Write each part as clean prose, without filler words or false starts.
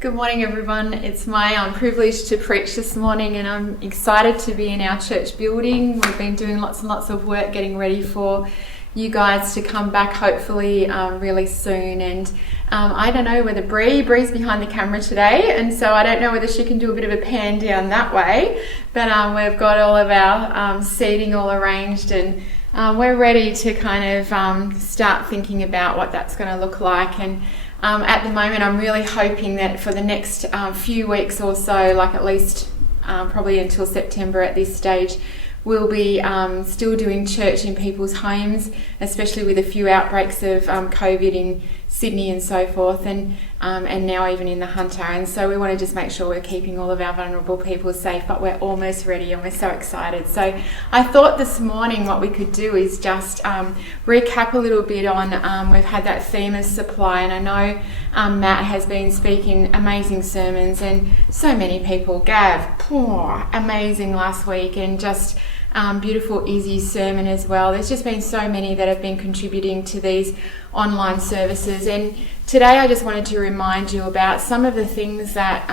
Good morning, everyone. It's my privilege to preach this morning, and I'm excited to be in our church building. We've been doing lots and lots of work getting ready for you guys to come back, hopefully really soon. And I don't know whether Bree's behind the camera today, and so I don't know whether she can do a bit of a pan down that way. But we've got all of our seating all arranged, and we're ready to kind of start thinking about what that's going to look like. And at the moment, I'm really hoping that for the next few weeks or so, like at least probably until September at this stage, we'll be still doing church in people's homes, especially with a few outbreaks of COVID in Sydney and so forth, and now even in the Hunter. And so we want to just make sure we're keeping all of our vulnerable people safe, but we're almost ready and we're so excited. So I thought this morning what we could do is just recap a little bit on, we've had that theme of supply, and I know Matt has been speaking amazing sermons, and so many people, Gav, amazing last week, and just beautiful Izzy's sermon as well. There's just been so many that have been contributing to these online services, and today I just wanted to remind you about some of the things that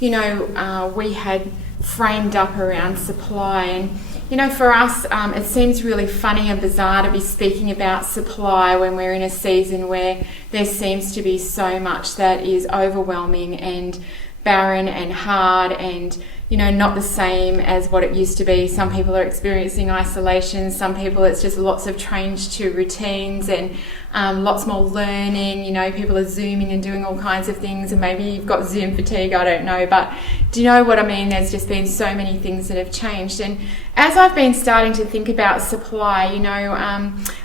we had framed up around supply. And for us, it seems really funny and bizarre to be speaking about supply when we're in a season where there seems to be so much that is overwhelming and barren and hard and not the same as what it used to be. Some people are experiencing isolation, some people it's just lots of change to routines and lots more learning. People are Zooming and doing all kinds of things, and maybe you've got Zoom fatigue, I don't know, but do you know what I mean? There's just been so many things that have changed. And as I've been starting to think about supply,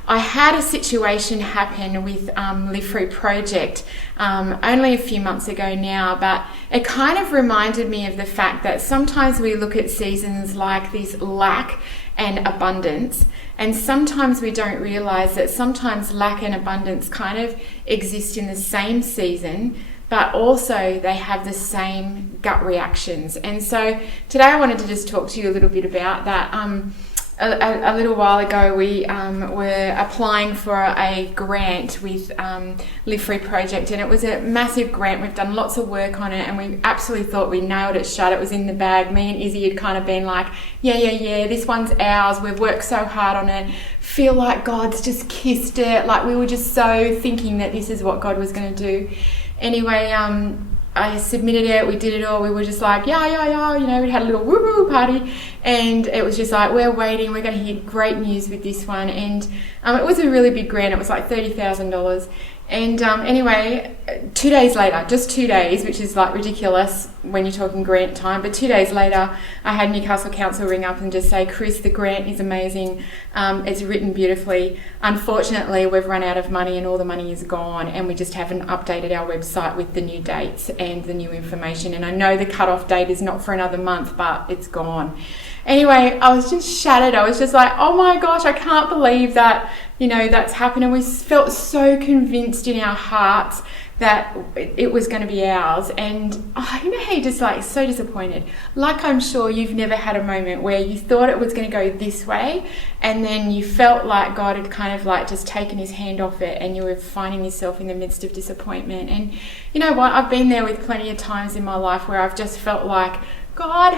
I had a situation happen with Live Free Project only a few months ago now, but it kind of reminded me of the fact that sometimes we look at seasons like this lack and abundance, and sometimes we don't realize that sometimes lack and abundance kind of exist in the same season, but also they have the same gut reactions. And so today I wanted to just talk to you a little bit about that. A little while ago, we were applying for a grant with Live Free Project, and it was a massive grant. We've done lots of work on it, and we absolutely thought we nailed it shut. It was in the bag. Me and Izzy had kind of been like, yeah, this one's ours. We've worked so hard on it. Feel like God's just kissed it. Like we were just so thinking that this is what God was going to do. Anyway, I submitted it, we did it all, we were just like, we had a little woo-woo party, and it was just like, we're waiting, we're going to hear great news with this one. And it was a really big grant, it was like $30,000. And anyway, 2 days later, just 2 days, which is like ridiculous when you're talking grant time, but 2 days later, I had Newcastle Council ring up and just say, Chris, the grant is amazing, it's written beautifully. Unfortunately, we've run out of money and all the money is gone, and we just haven't updated our website with the new dates and the new information. And I know the cut-off date is not for another month, but it's gone. Anyway, I was just shattered. I was just like, oh my gosh, I can't believe that, that's happened. And we felt so convinced in our hearts that it was going to be ours. And how you're just like so disappointed. Like I'm sure you've never had a moment where you thought it was going to go this way, and then you felt like God had kind of like just taken his hand off it, and you were finding yourself in the midst of disappointment. And you know what? I've been there with plenty of times in my life where I've just felt like, God,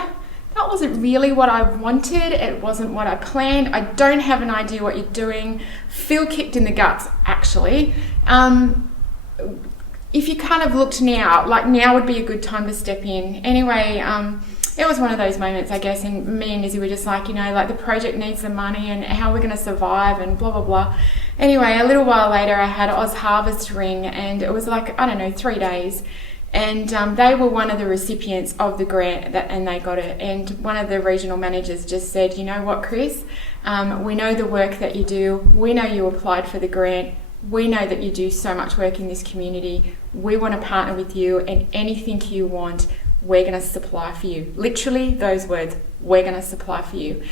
that wasn't really what I wanted. It wasn't what I planned. I don't have an idea what you're doing. Feel kicked in the guts, actually. If you kind of looked now, like now would be a good time to step in. Anyway, it was one of those moments, I guess, and me and Izzy were just like, like the project needs the money and how we're going to survive and blah, blah, blah. Anyway, a little while later, I had Oz Harvest ring, and it was like, 3 days. And they were one of the recipients of the grant, and they got it. And one of the regional managers just said, you know what, Chris, we know the work that you do. We know you applied for the grant. We know that you do so much work in this community. We want to partner with you, and anything you want, we're going to supply for you. Literally those words, we're going to supply for you.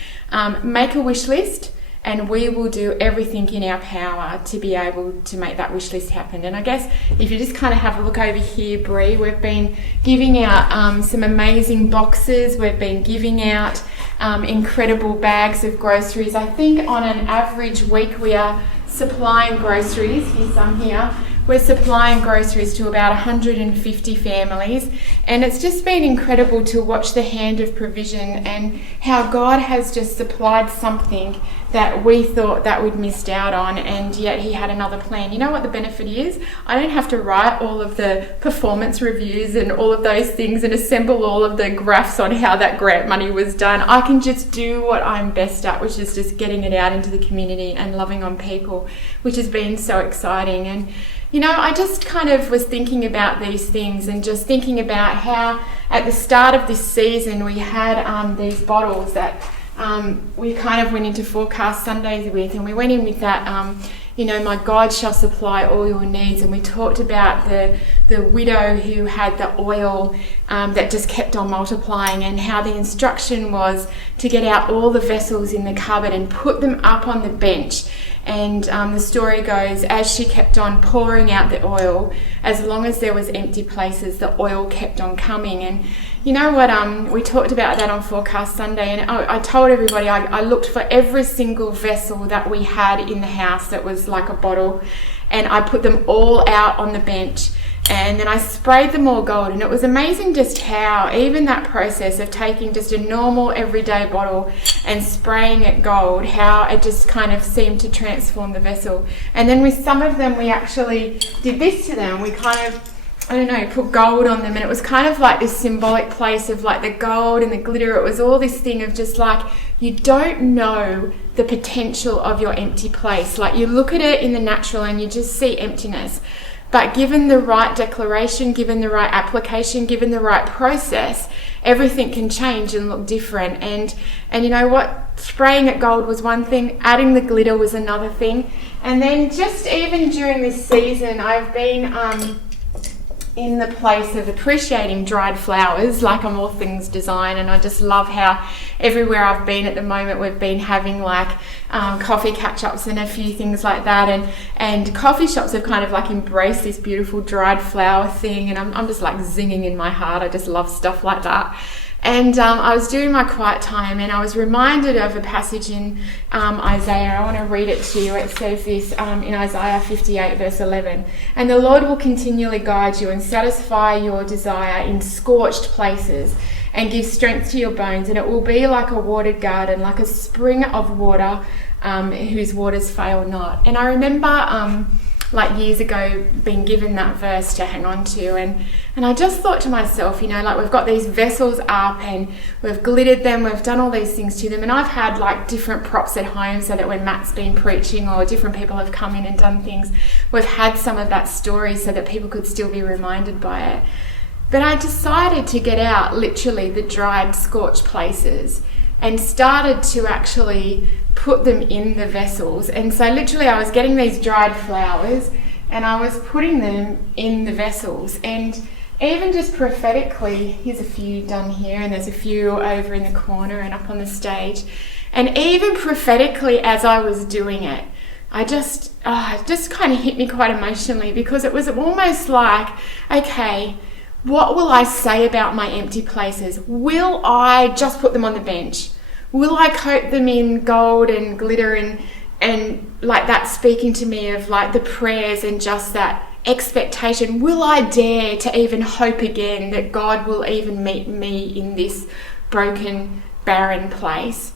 Make a wish list, and we will do everything in our power to be able to make that wish list happen. And I guess if you just kind of have a look over here, Bree, we've been giving out some amazing boxes. We've been giving out incredible bags of groceries. I think on an average week we are supplying groceries. Here's some here. we're supplying groceries to about 150 families, and it's just been incredible to watch the hand of provision and how God has just supplied something that we thought that we'd missed out on, and yet he had another plan. You know what the benefit is? I don't have to write all of the performance reviews and all of those things and assemble all of the graphs on how that grant money was done. I can just do what I'm best at, which is just getting it out into the community and loving on people, which has been so exciting. And you know, I just kind of was thinking about these things and just thinking about how at the start of this season we had these bottles that we kind of went into Forecast Sundays with, and we went in with that, you know, my God shall supply all your needs. And we talked about the widow who had the oil that just kept on multiplying, and how the instruction was to get out all the vessels in the cupboard and put them up on the bench. And the story goes, as she kept on pouring out the oil, as long as there was empty places, the oil kept on coming. And you know what, we talked about that on Forecast Sunday, and I told everybody I looked for every single vessel that we had in the house that was like a bottle, and I put them all out on the bench, and then I sprayed them all gold. And it was amazing just how even that process of taking just a normal everyday bottle and spraying it gold, how it just kind of seemed to transform the vessel. And then with some of them, we actually did this to them. We kind of, I don't know, put gold on them, and it was kind of like this symbolic place of like the gold and the glitter. It was all this thing of just like, you don't know the potential of your empty place. Like you look at it in the natural and you just see emptiness. But given the right declaration, given the right application, given the right process, everything can change and look different. And you know what? Spraying it gold was one thing, adding the glitter was another thing. And then just even during this season, I've been in the place of appreciating dried flowers, like I'm all things design, and I just love how everywhere I've been at the moment we've been having like coffee catch-ups and a few things like that, and coffee shops have kind of like embraced this beautiful dried flower thing, and I'm just like zinging in my heart. I just love stuff like that. And I was doing my quiet time, and I was reminded of a passage in Isaiah. I want to read it to you. It says this in Isaiah 58 verse 11. And the Lord will continually guide you and satisfy your desire in scorched places and give strength to your bones. And it will be like a watered garden, like a spring of water whose waters fail not. And I remember like years ago being given that verse to hang on to, and I just thought to myself, you know, like we've got these vessels up and we've glittered them, we've done all these things to them, and I've had like different props at home so that when Matt's been preaching or different people have come in and done things, we've had some of that story so that people could still be reminded by it. But I decided to get out literally the dried, scorched places and started to actually put them in the vessels. And so literally I was getting these dried flowers and I was putting them in the vessels. And even just prophetically, here's a few done here, and there's a few over in the corner and up on the stage. And even prophetically as I was doing it, it just kind of hit me quite emotionally, because it was almost like, okay, what will I say about my empty places? Will I just put them on the bench? Will I coat them in gold and glitter and like that, speaking to me of like the prayers and just that expectation? Will I dare to even hope again that God will even meet me in this broken, barren place?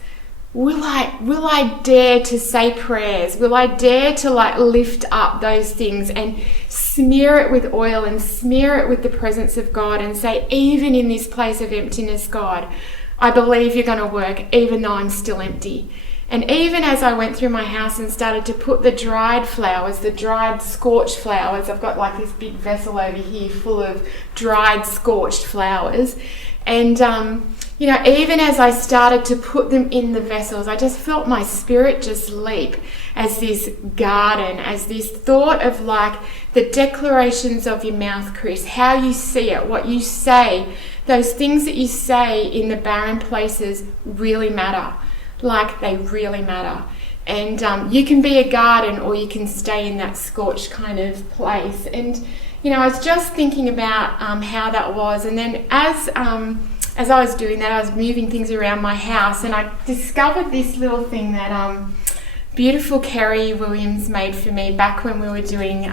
Will I dare to say prayers? Will I dare to like lift up those things and smear it with oil and smear it with the presence of God and say, even in this place of emptiness, God, I believe you're going to work even though I'm still empty. And even as I went through my house and started to put the dried flowers, the dried scorched flowers, I've got like this big vessel over here full of dried scorched flowers. And, you know, even as I started to put them in the vessels, I just felt my spirit just leap as this garden, as this thought of like the declarations of your mouth, Chris, how you see it, what you say, those things that you say in the barren places really matter. Like they really matter. And you can be a garden or you can stay in that scorched kind of place. And, you know, I was just thinking about how that was. And then as I was doing that, I was moving things around my house, and I discovered this little thing that beautiful Kerry Williams made for me back when we were doing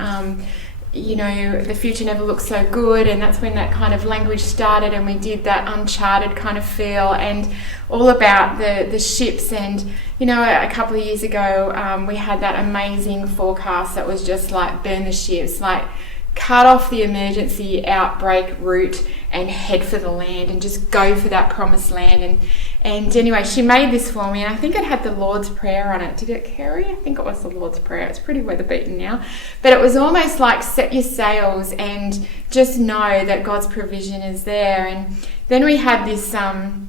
the future never looks so good, and that's when that kind of language started, and we did that uncharted kind of feel, and all about the ships. And a couple of years ago we had that amazing forecast that was just like burn the ships, like cut off the emergency outbreak route and head for the land and just go for that promised land. And anyway, she made this for me, and I think it had the Lord's Prayer on it. Did it, Kerry? I think it was the Lord's Prayer. It's pretty weather beaten now. But it was almost like set your sails and just know that God's provision is there. And then we had this, burn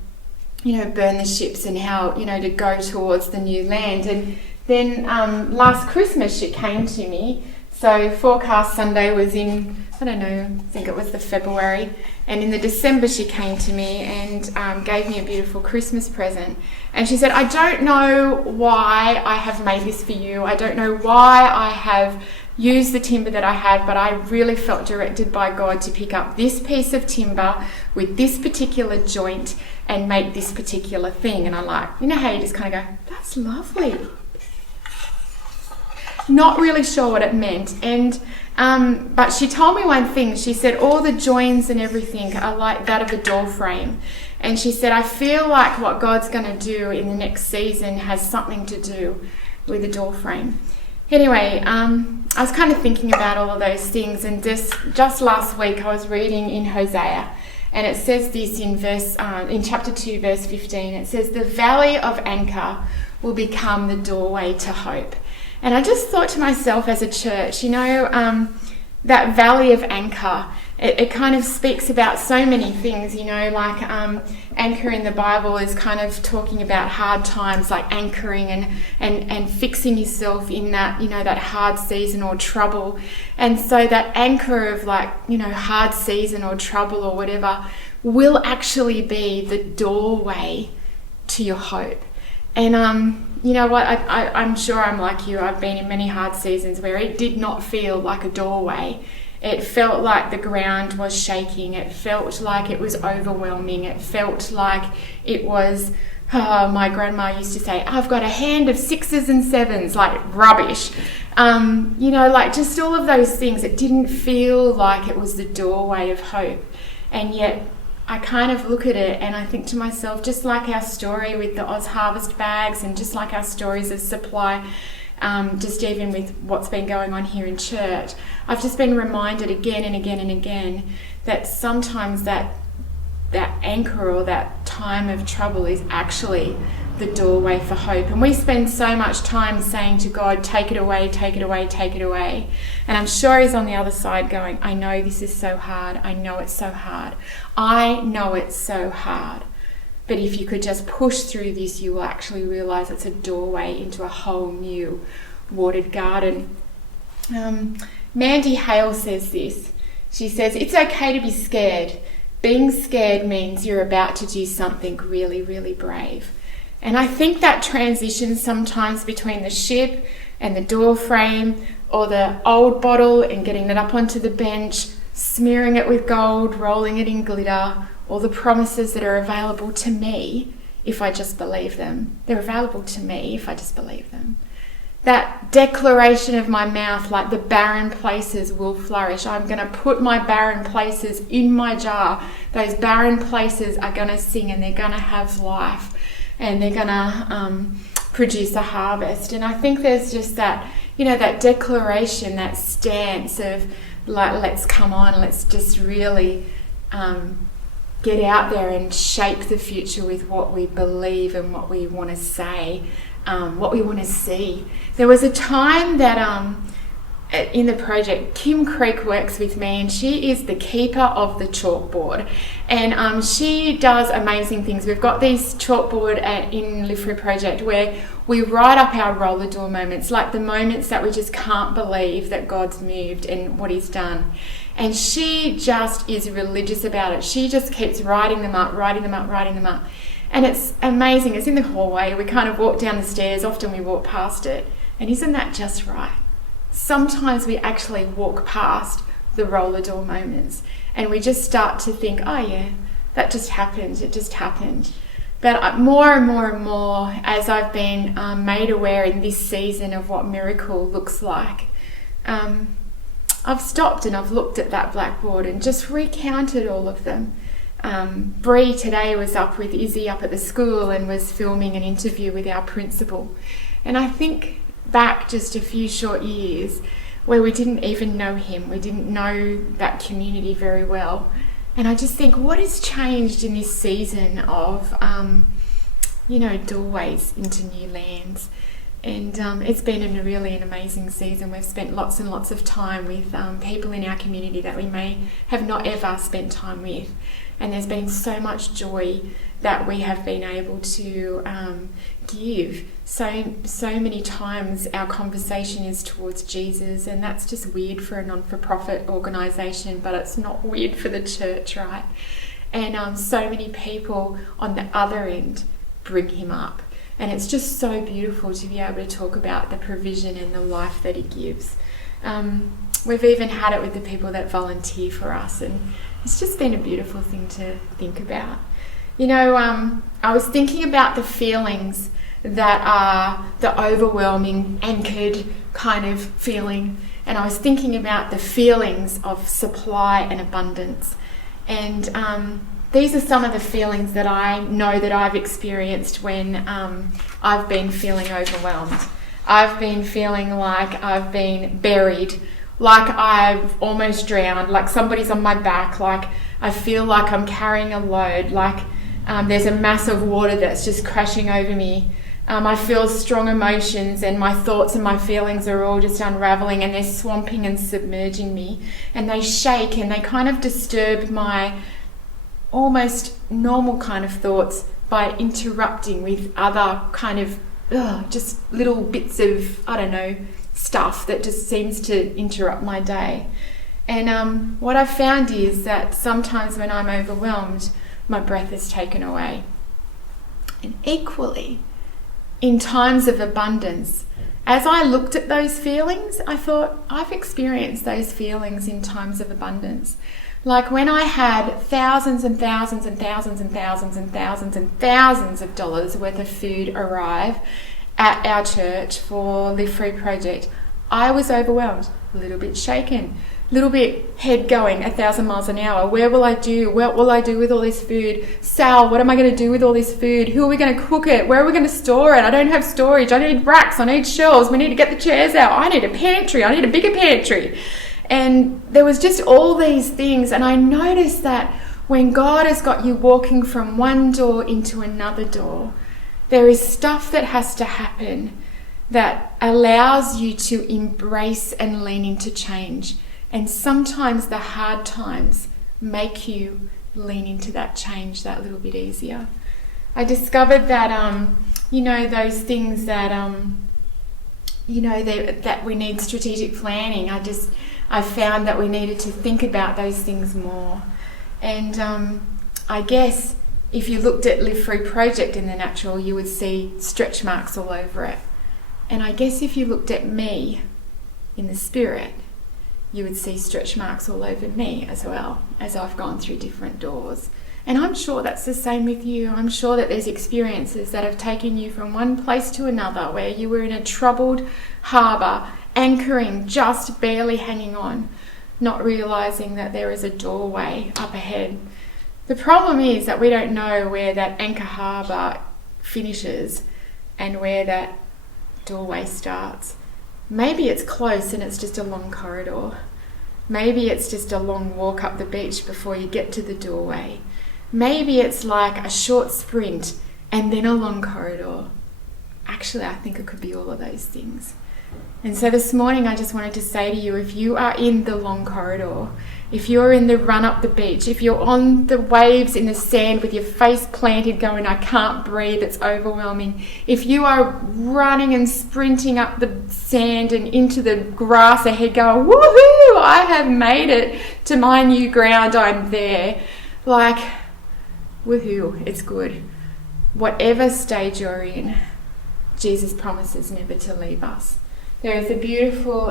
the ships and how, to go towards the new land. And then last Christmas she came to me. So Forecast Sunday was in, I think it was the February. And in the December she came to me and gave me a beautiful Christmas present. And she said, I don't know why I have made this for you. I don't know why I have used the timber that I had, but I really felt directed by God to pick up this piece of timber with this particular joint and make this particular thing. And I'm like, how you just kind of go, that's lovely. Not really sure what it meant. And but she told me one thing. She said all the joins and everything are like that of a door frame. And she said, I feel like what God's going to do in the next season has something to do with the door frame. Anyway, I was kind of thinking about all of those things, and just last week I was reading in Hosea, and it says this in chapter 2, verse 15. It says, the valley of Anchor will become the doorway to hope. And I just thought to myself as a church, that valley of Anchor, it kind of speaks about so many things, like anchor in the Bible is kind of talking about hard times, like anchoring and fixing yourself in that, that hard season or trouble. And so that anchor of hard season or trouble or whatever will actually be the doorway to your hope. And you know what, I'm sure I'm like you. I've been in many hard seasons where it did not feel like a doorway. It felt like the ground was shaking. It felt like it was overwhelming. It felt like it was, my grandma used to say, I've got a hand of 6s and 7s, like rubbish. Just all of those things. It didn't feel like it was the doorway of hope. And yet I kind of look at it and I think to myself, just like our story with the Oz Harvest bags and just like our stories of supply, just even with what's been going on here in church, I've just been reminded again and again and again that sometimes that anchor or that time of trouble is actually the doorway for hope. And we spend so much time saying to God, take it away, take it away, take it away. And I'm sure he's on the other side going, I know this is so hard. I know it's so hard. I know it's so hard. But if you could just push through this, you will actually realize it's a doorway into a whole new watered garden. Mandy Hale says this. She says, it's okay to be scared. Being scared means you're about to do something really, really brave. And I think that transition sometimes between the ship and the door frame, or the old bottle and getting it up onto the bench, smearing it with gold, rolling it in glitter, all the promises that are available to me if I just believe them. They're available to me if I just believe them. That declaration of my mouth, like the barren places will flourish. I'm going to put my barren places in my jar. Those barren places are going to sing and they're going to have life and they're going to produce a harvest. And I think there's just that, that declaration, that stance of like, let's come on, let's just really get out there and shape the future with what we believe and what we want to say, what we want to see. There was a time that in the project, Kim Creek works with me, and she is the keeper of the chalkboard, and she does amazing things. We've got these chalkboard in Live Free Project where we write up our roller door moments, like the moments that we just can't believe that God's moved and what he's done. And she just is religious about it. She just keeps writing them up. And it's amazing. It's in the hallway. We kind of walk down the stairs. Often we walk past it. And isn't that just right? Sometimes we actually walk past the roller door moments and we just start to think, oh yeah, that just happened. It just happened. But more and more and more, as I've been made aware in this season of what miracle looks like, I've stopped and I've looked at that blackboard and just recounted all of them. Bree today was up with Izzy up at the school and was filming an interview with our principal. And I think back just a few short years where we didn't even know him. We didn't know that community very well. And I just think, what has changed in this season of, doorways into new lands? And it's been really an amazing season. We've spent lots and lots of time with people in our community that we may have not ever spent time with. And there's been so much joy that we have been able to give. So many times our conversation is towards Jesus, and that's just weird for a non-for-profit organisation, but it's not weird for the church, right? And so many people on the other end bring him up. And it's just so beautiful to be able to talk about the provision and the life that he gives. We've even had it with the people that volunteer for us, and it's just been a beautiful thing to think about. I was thinking about the feelings that are the overwhelming, anchored kind of feeling, and I was thinking about the feelings of supply and abundance. And these are some of the feelings that I know that I've experienced when I've been feeling overwhelmed. I've been feeling like I've been buried, like I've almost drowned, like somebody's on my back, like I feel like I'm carrying a load, like there's a mass of water that's just crashing over me. I feel strong emotions, and my thoughts and my feelings are all just unraveling, and they're swamping and submerging me, and they shake and they kind of disturb my almost normal kind of thoughts by interrupting with other kind of just little bits of, stuff that just seems to interrupt my day. And what I've found is that sometimes when I'm overwhelmed, my breath is taken away. And equally, in times of abundance, as I looked at those feelings, I thought, I've experienced those feelings in times of abundance. Like when I had thousands and thousands and thousands and thousands and thousands and thousands of dollars worth of food arrive at our church for Live Free Project, I was overwhelmed, a little bit shaken, a little bit head going 1,000 miles an hour. Where will I do? What will I do with all this food? Sal, what am I going to do with all this food? Who are we going to cook it? Where are we going to store it? I don't have storage. I need racks. I need shelves. We need to get the chairs out. I need a pantry. I need a bigger pantry. And there was just all these things. And I noticed that when God has got you walking from one door into another door, there is stuff that has to happen that allows you to embrace and lean into change. And sometimes the hard times make you lean into that change that little bit easier. I discovered that, those things that, that we need strategic planning. I found that we needed to think about those things more. And I guess if you looked at Live Free Project in the natural, you would see stretch marks all over it. And I guess if you looked at me in the spirit, you would see stretch marks all over me as well, as I've gone through different doors. And I'm sure that's the same with you. I'm sure that there's experiences that have taken you from one place to another, where you were in a troubled harbour, anchoring, just barely hanging on, not realising that there is a doorway up ahead. The problem is that we don't know where that anchor harbour finishes and where that doorway starts. Maybe it's close and it's just a long corridor. Maybe it's just a long walk up the beach before you get to the doorway. Maybe it's like a short sprint and then a long corridor. Actually, I think it could be all of those things. And so this morning I just wanted to say to you, if you are in the long corridor, if you're in the run up the beach, if you're on the waves in the sand with your face planted going, I can't breathe, it's overwhelming. If you are running and sprinting up the sand and into the grass ahead going, woohoo, I have made it to my new ground, I'm there. Like, woohoo, it's good. Whatever stage you're in, Jesus promises never to leave us. There is a beautiful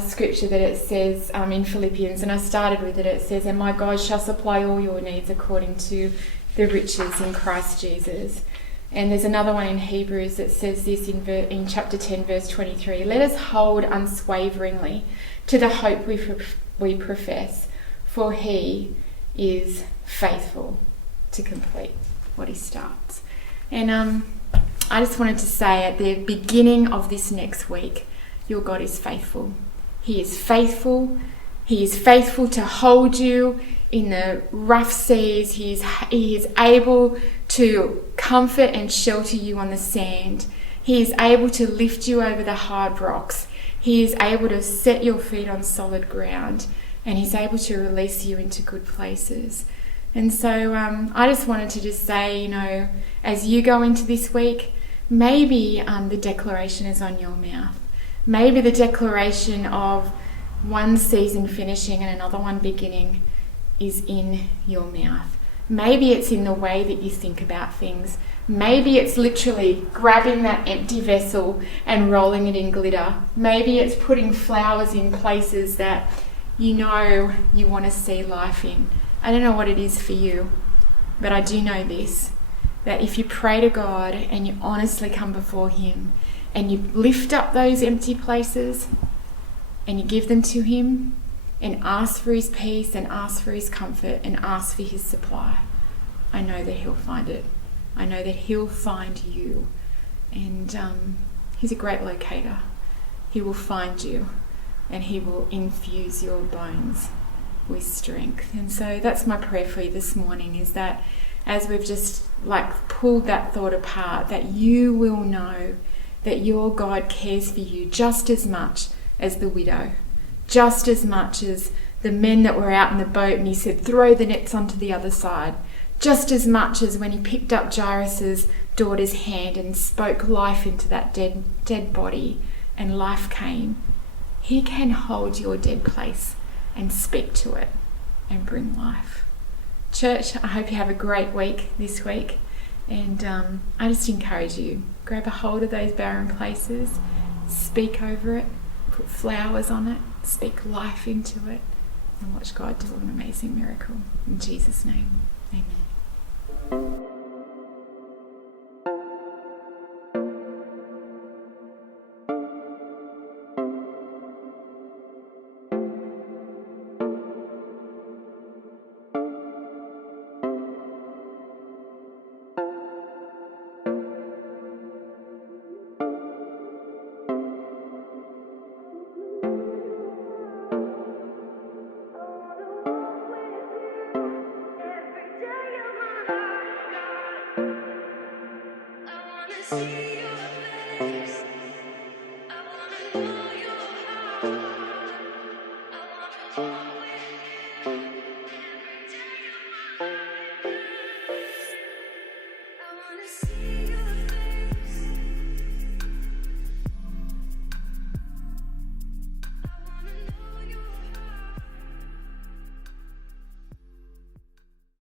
scripture that it says in Philippians, and I started with it. It says, and my God shall supply all your needs according to the riches in Christ Jesus. And there's another one in Hebrews that says this in chapter 10, verse 23. Let us hold unswaveringly to the hope we profess, for he is faithful to complete what he starts. And I just wanted to say at the beginning of this next week, your God is faithful. He is faithful. He is faithful to hold you in the rough seas. He is able to comfort and shelter you on the sand. He is able to lift you over the hard rocks. He is able to set your feet on solid ground, and he's able to release you into good places. And so I just wanted to just say, as you go into this week, maybe the declaration is on your mouth. Maybe the declaration of one season finishing and another one beginning is in your mouth. Maybe it's in the way that you think about things. Maybe it's literally grabbing that empty vessel and rolling it in glitter. Maybe it's putting flowers in places that you want to see life in. I don't know what it is for you, but I do know this, that if you pray to God and you honestly come before him and you lift up those empty places and you give them to him and ask for his peace and ask for his comfort and ask for his supply, I know that he'll find it. I know that he'll find you. And he's a great locator. He will find you and he will infuse your bones with strength. And so that's my prayer for you this morning, is that as we've just pulled that thought apart, that you will know that your God cares for you just as much as the widow, just as much as the men that were out in the boat and he said, throw the nets onto the other side, just as much as when he picked up Jairus' daughter's hand and spoke life into that dead body and life came. He can hold your dead place and speak to it and bring life. Church, I hope you have a great week this week, and I just encourage you, grab a hold of those barren places, speak over it, put flowers on it, speak life into it, and watch God do an amazing miracle. In Jesus' name, amen. See